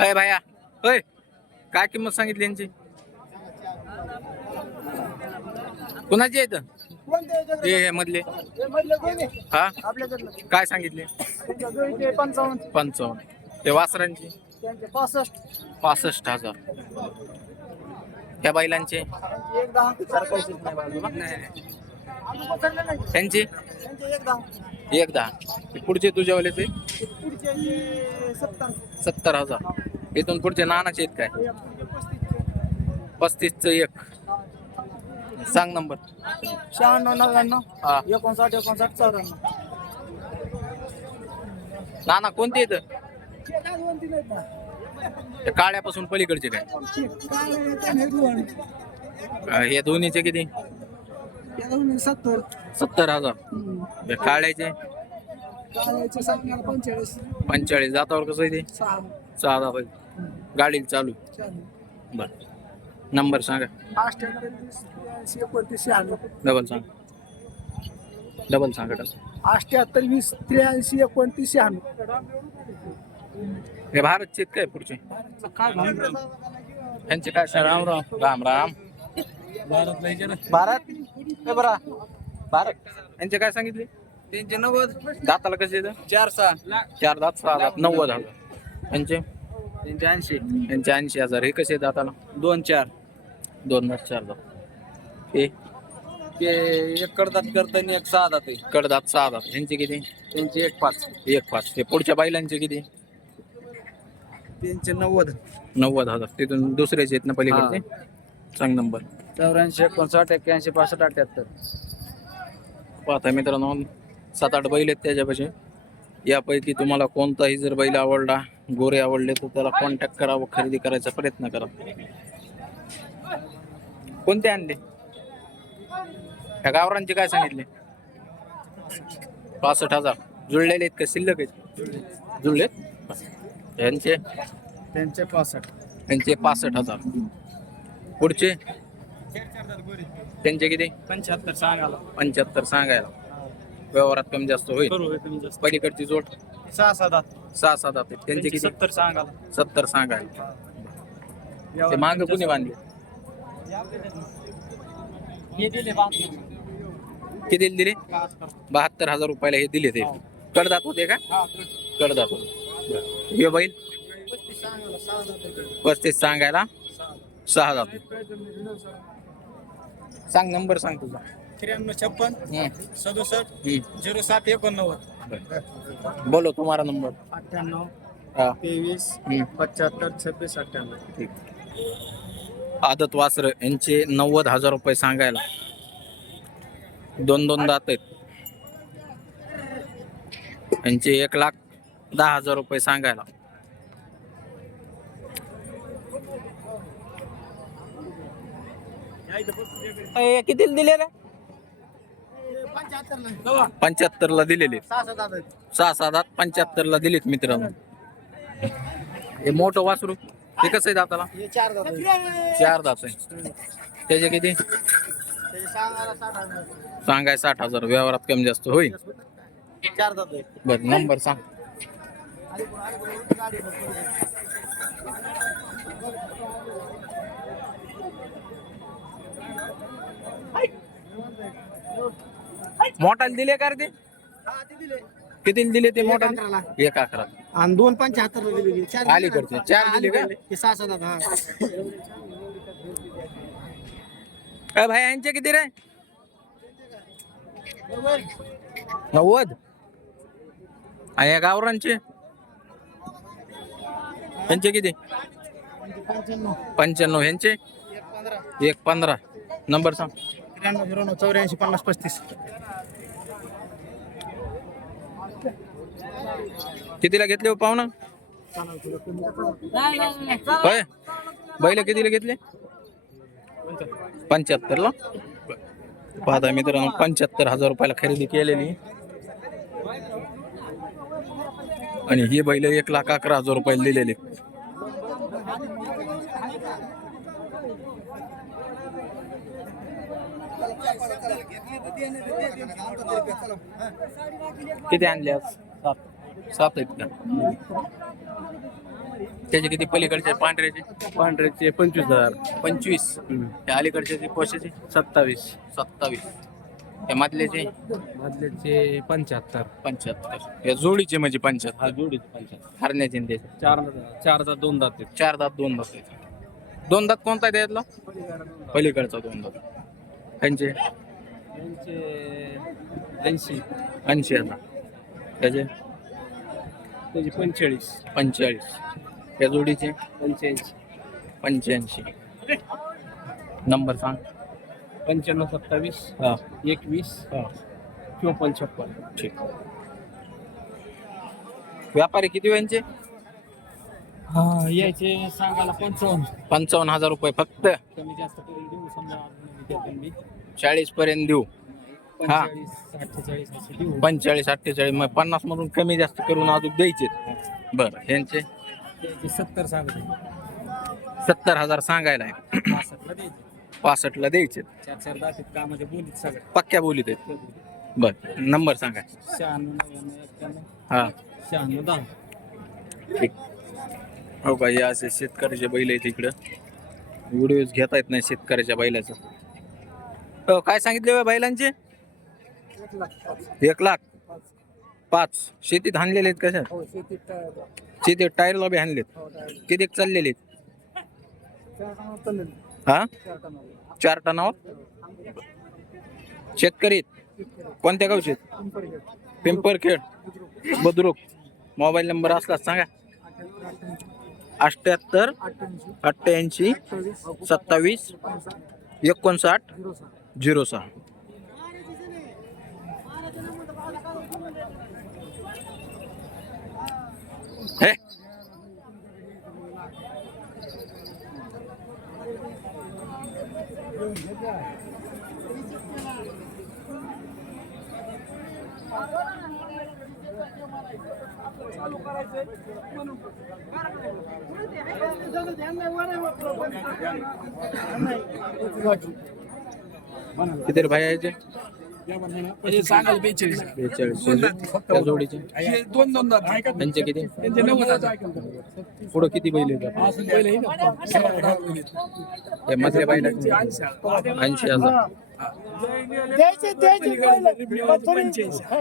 अय भाया. होय. काय किंमत सांगितली यांची? कुणाची आहेत हे हे मधले. हा? काय सांगितले? पंचावन्न. पंचावन्न ते वासरांची? पासष्ट पासष्ट हजार. त्या बैलांचे? नाही. त्यांची? एक दहा ते पुढचे पुढचे हे सत्तर हजार. इथून पुढचे नानाचे आहेत काय? पस्तीसचे. पस्तीसचं एक. सांग नंबर. शहाण्णव नव्याण्णव एकोणसाठ एकोणसाठ चौऱ्याण्णव. नाना कोणते येतं काळ्यापासून पलीकडचे काय? हे दोन्हीचे किती? सत्तर. सत्तर हजार. हे काळ्याचे? काळ्याचे सांगण्याला पंचेचाळीस. पंचेचाळीस. जातावर कसं आहे ते? सहा. सहा हजार गाडीला चालू. चालेल बर. नंबर सांगा. एकोणतीस शहाण्णव. डबल सांग. डबल सांगा डबल अठ्ठ्याहत्तर वीस त्र्याऐंशी एकोणतीस शहाण्णव. हे भारतचे आहेत काय पुढचे? काय यांचे काय? राम राम. राम राम. भारत? हे बरा? भारत यांचे काय सांगितले? त्यांचे नव्वद. दाताला कसे येतं चार सहा. चार दात सहा दात नव्वद हजार यांचे? त्यांचे ऐंशी. यांचे ऐंशी हजार. हे कसे दाताला? दोन चार. दोन दात चार दात. हे? ते एक करतात करताना एक सहा जाते कडदात सहा दात. यांचे किती? त्यांचे एक पाच. एक पाच. हे पुढच्या बैलांचे किती? त्यांचे नव्वद. नव्वद हजार. तिथून दुसऱ्याचे आहेत ना पलीकडचे? सांग नंबर. चौऱ्याऐंशी एकोणसाठ एक्क्याऐंशी पासष्ट अठ्याहत्तर. पाहता मित्रांनो सात आठ बैल आहेत त्याच्यापाशी. यापैकी तुम्हाला कोणताही जर बैल आवडला गोरे आवडले तर त्याला कॉन्टॅक्ट करा व खरेदी करायचा प्रयत्न करा. कोणते आणले? ह्या गावरांचे काय सांगितले? पासष्ट हजार. जुळलेले आहेत का? शिल्लक आहेत? जुळले यांचे? त्यांचे पासष्ट. यांचे पासष्ट हजार. पुढचे? त्यांचे किती? पंच्याहत्तर सांगाला पंच्याहत्तर सांगायला. व्यवहारात कमी जास्त होईल. करू कमी जास्त. पलीकडची जोड? सहा सात सहा सात आहेत. त्यांचे किती? सत्तर सांगाला सत्तर सांगायला. ते माग कुणी बांधले? हे दिले बांधून. किती दिले बहात्तर हज़ार रुपयाला हे दिले ते. कडदात होते का? हा, कडदात होते. हे बैल? पस्तीस सांगाला, सहा जाते. पस्तीस सांगायला? सहा जातो सांग नंबर सांग तुझा. त्र्याण्णव छप्पन हम्म, सदुसष्ट हम्म. झिरो सात एकोणनव्वद. बोलो तुम्हारा नंबर. अठ्ठ्याण्णव हा. तेवीस हम्म. पंच्याहत्तर छब्बीस अठ्ठ्याण्णव. ठीक. आदत वासर यांचे नव्वद हजार रुपये सांगायला. दोन दोन दात आहेत. यांचे एक लाख दहा हजार रुपये सांगायला. किती दिले रे? पंच्याहत्तर ला दिलेले. सहा सात आठ. पंच्याहत्तर ला दिलेत मित्रांनो. हे मोठं वासरू. ते कसं आहे दाताला? हे चार दात आहे त्याचे किती सांगायला साठ हजार सांगाय साठ हजार. व्यवहारात कमी जास्त होईल. चार जाते बर नंबर सांग. मोठाले दिले का रे ते? किती दिले. ते मोठा अकराला. एक अकरा. आणि दोन पंच्याहत्तर दिले चार अलीकडचे चार दिले का? सहा सात हा. अ भाई यांचे किती रे? नव्वद. आणि या गावरांचे यांचे किती? पंच्याण्णव. पंधरा. एक पंधरा. नंबर सांग. त्र्याण्णव झिरो नऊ चौऱ्याऐंशी पन्नास पस्तीस. कितीला घेतले हो पाहुणा? होय? बैल कितीला घेतले? पंच्याहत्तरला? पाहता मित्रांनो पंच्याहत्तर हजार रुपयाला खरेदी केलेली. आणि ही बैल एक लाख अकरा हजार रुपयाला दिलेली. किती आणले आज? सात आहेत का त्याचे किती पलीकडचे? पांढऱ्याचे? पांढऱ्याचे पंचवीस हजार. पंचवीस. त्या अलीकडचे कोशाचे सत्तावीस. सत्तावीस. त्या मधल्याचे? मधल्याचे पंच्याहत्तर. पंच्याहत्तर. या जोडीचे म्हणजे पंच्याहत्तर. हा जोडीच पंच्याहत्तर. हरण्याचे आणि त्याचे? चार चार हजार दोन दात आहेत. चार दात दोन दात आहेत. दोन दात कोणता आहे त्यातला? पलीकडचा दोन दात. त्यांचे यांचे ऐंशी. ऐंशी हजार. त्याचे? त्याचे पंचेचाळीस. पंचेचाळीस. त्या जोडीचे? पंच्याऐंशी पंच्याऐंशी नंबर सांग. पंच्याण्णव सत्तावीस हा. एकवीस हा. चोपन्न छप्पन ठीक. व्यापारी किती यांचे? हा यायचे सांगायला पंचावन्न. पंचावन्न हजार रुपये फक्त. कमी जास्त करून देऊ समजा. चाळीस पर्यंत देऊ. हा. पंचेचाळीस अठ्ठेचाळीस मग पन्नास मधून कमी जास्त करून अजून द्यायचे बरं ह्यांचे? सत्तर सांगते सत्तर हजार सांगायला आहे. पासष्टला द्यायचे पक्क्या बोलीत आहेत. बरं नंबर सांगा. हा. ठीक. हो का हे असे शेतकऱ्याचे बैल आहेत इकडं. व्हिडिओज घेता येत नाही शेतकऱ्याच्या बैलाचं. हो काय सांगितले बैलांचे? एक लाख. पाच. शेतीत आणलेले आहेत कशा? हो शेतीत शेतीत टायरला बी आणलेत किती चाललेले आहेत? हा? चार टनावर. शेतकरी. कोणत्या गावचे आहेत? पिंपरखेड. बुद्रुक. मोबाईल नंबर असला सांगा. अठ्याहत्तर अठ्ठ्याऐंशी सत्तावीस एकोणसाठ झिरो सहा. हे किती रे भाई सांगाल बेचाळीस. बेचाळीस. त्या जोडीचे. दोन दोन दात त्यांचे किती? त्यांचे नव्वद पुढं किती बैल आहेत मधल्या बैला ऐंशी हजार.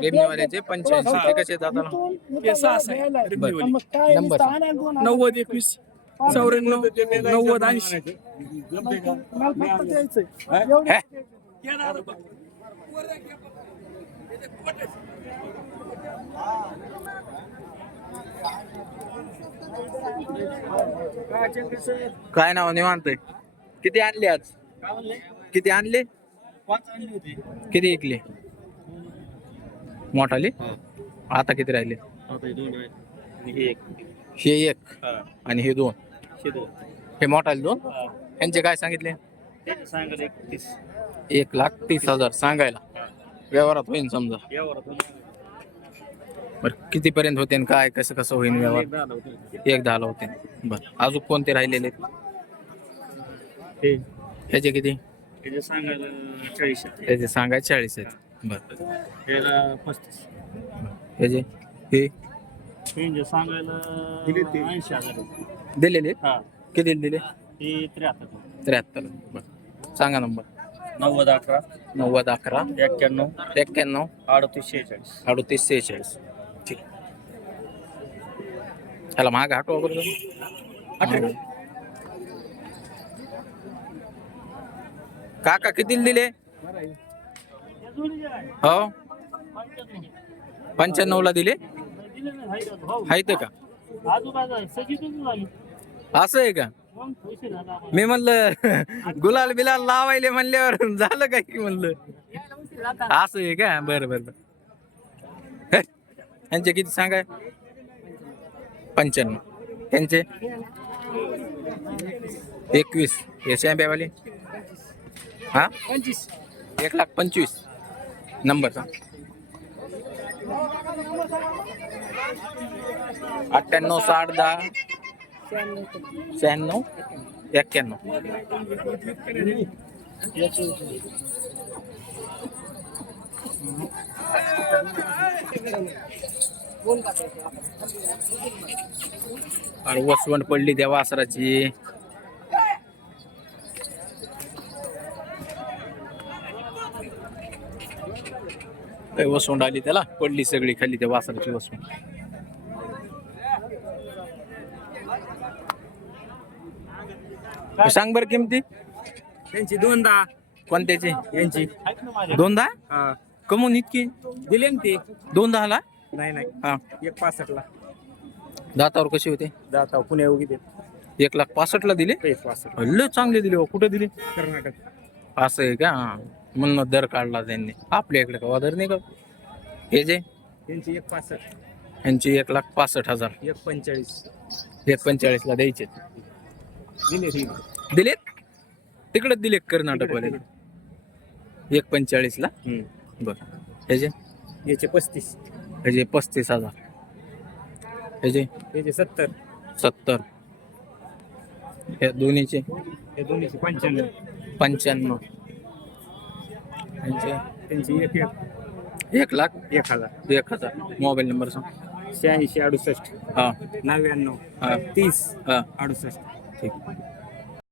रेमणीवाल्याचे पंच्याऐंशी. ते कसे दादाला नंबर. नव्वद एकवीस चौऱ्याण्णव नव्वद ऐंशी? काय नाव निवांत किती आणले आज? किती आणले? किती ऐकले मोठाले? आता किती राहिले? हे एक. आणि हे दोन. हे मोठाले दोन? यांचे काय सांगितले? एक लाख तीस हजार सांगायला. व्यवहारात होईल समजा. बर किती पर्यंत होते आणि काय कसं कसं होईल व्यवहार? एक दहाला होते. बर अजून कोणते राहिलेले आहेत? ह्याचे किती? सांगायला चाळीस त्याचे सांगायचे चाळीस आहेत. बर. ह्याचे? हे? सांगायला ऐंशी हजार दिलेले? हा. किती दिले? हे त्र्याहत्तर. त्र्याहत्तर. बर. सांगा नंबर. नव्वद अकरा. नव्वद अकरा. एक्क्याण्णव. एक्क्याण्णव. अडतीस शेहेचाळीस. अडतीस सेहेचाळीस ठीक. त्याला महाग हटवा बरोबर काका किती दिले? हो. पंच्याण्णव ला दिले? आहेत का? असं आहे का? मी म्हणलं गुलाल बिलाल लावायले म्हणल्यावर झालं काय की म्हणलं? असं आहे का? बरं बरं बरं. यांचे किती सांगाय पंच्याण्णव. त्यांचे एकवीस. हे शॅम्प्यावाले हा? पंचवीस. एक लाख पंचवीस. नंबर. सांग अठ्ठ्याण्णव साठ दहा. शहाण्णव एक्क्याण्णव. आणि वसवण पडली देवा आसराची. वसवंड आली त्याला? पडली सगळी खाली त्या वासराची वसवंड सांग बरं किमती. त्यांची दोनदा. कोणत्याची? यांची. दोनदा? हा. कमून इतकी? दिले ना ते. दोनदा आला? नाही नाही. हा. एक पासष्टला. दातावर कशी होते? जाता पुणे उगी देत. एक लाख पासष्ट ला दिले? एक पासष्ट. लय चांगले दिले हो. कुठे दिले? कर्नाटक. असं आहे का? हा. म्हणून दर काढला त्यांनी. आपल्या इकडे का दर नाही का? हे जे? त्यांची एक पासष्ट. यांची एक लाख पासष्ट हजार. एक पंचेचाळीस. एक पंचेचाळीस ला द्यायचे. ती दिलेत तिकडे दिले कर्नाटक वाले एक पंचेचाळीस ला? बर. ह्याचे? याचे पस्तीस. ह्याचे पस्तीस हजार. ह्याचे? याचे सत्तर. सत्तर. हे दोन्हीचे? हे दोन्हीचे पंच्याण्णव. पंच्याण्णव. ह्यांचे? त्यांची एक एक. एक लाख? एक हजार. एक हजार. मोबाईल नंबर सांग. शहाऐंशी अडुसष्ट. हा. नव्याण्णव. हा. तीस हा. अडुसष्ट. ठीक